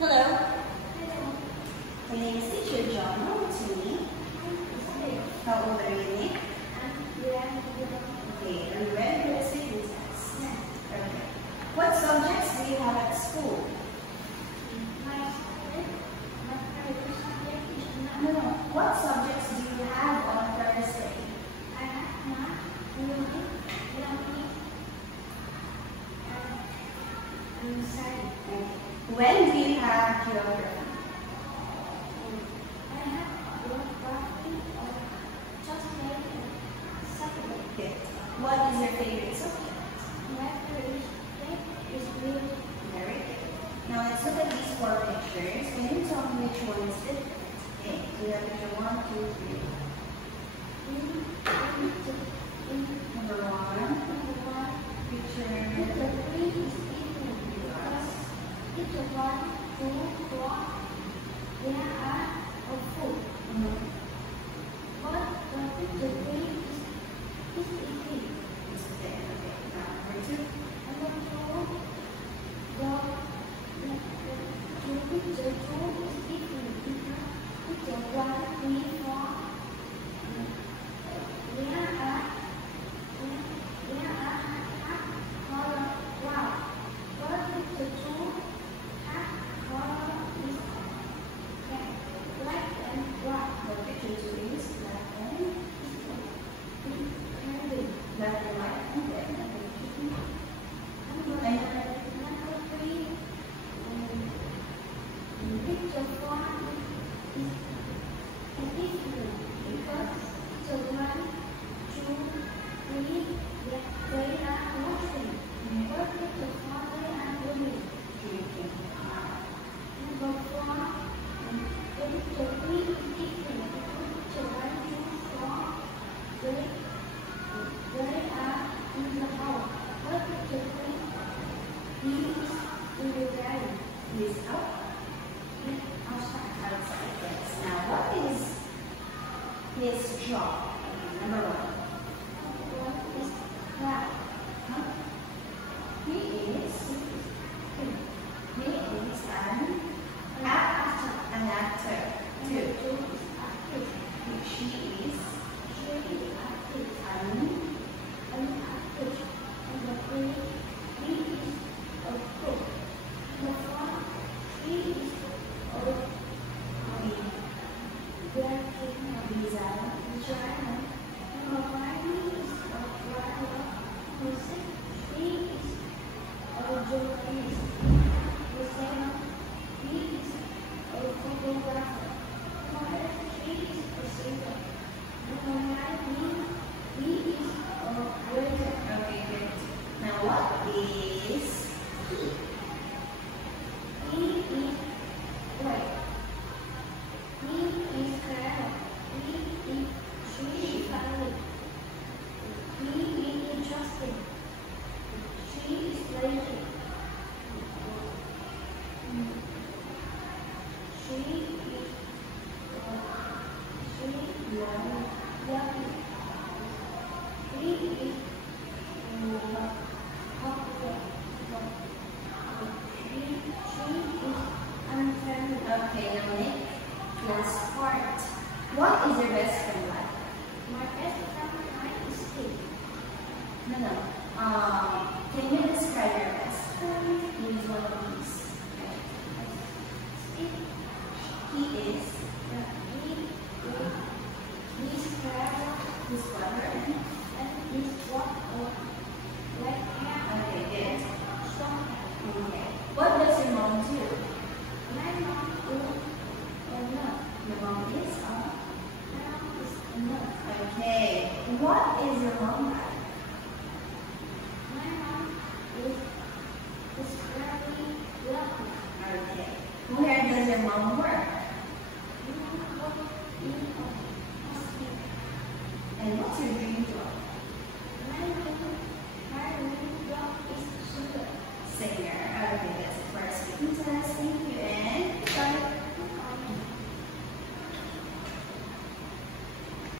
Hello. My name is Teacher John. What's your name? How old are you, Nick? Okay, are you ready for the speaking test? Okay. What subjects do you have at school? No. What subjects do you have on Thursday? I have math, music, and science. When do you have geography? I have geography on Thursday and Saturday. Okay. What is your favorite subject? My favorite is music. Very good. Now let's look at these four pictures. Can you tell me which one is different? Okay, we have picture 1, 2, 3. Number 1. Picture Picture 3 is different because picture 1, 2, 4, they are of food. But the picture 3 is easy. It's okay. Okay. Now number 2. Number 2, the picture 2 is different because picture 1, 3, 4, there are half color white. But picture 2 half color is black and white. The picture 2 is black and Black and white. Okay. Number 3, picture 4 is different because picture 1, 2, 3, they are washing. But picture 4, they are doing. Number 4, the picture 3 is different because picture 1, 2, 4, they are in the house. But picture 3, he is in the garden. Is out. Outside. Outside. Yes. Now what is his job? Number 1. What is that?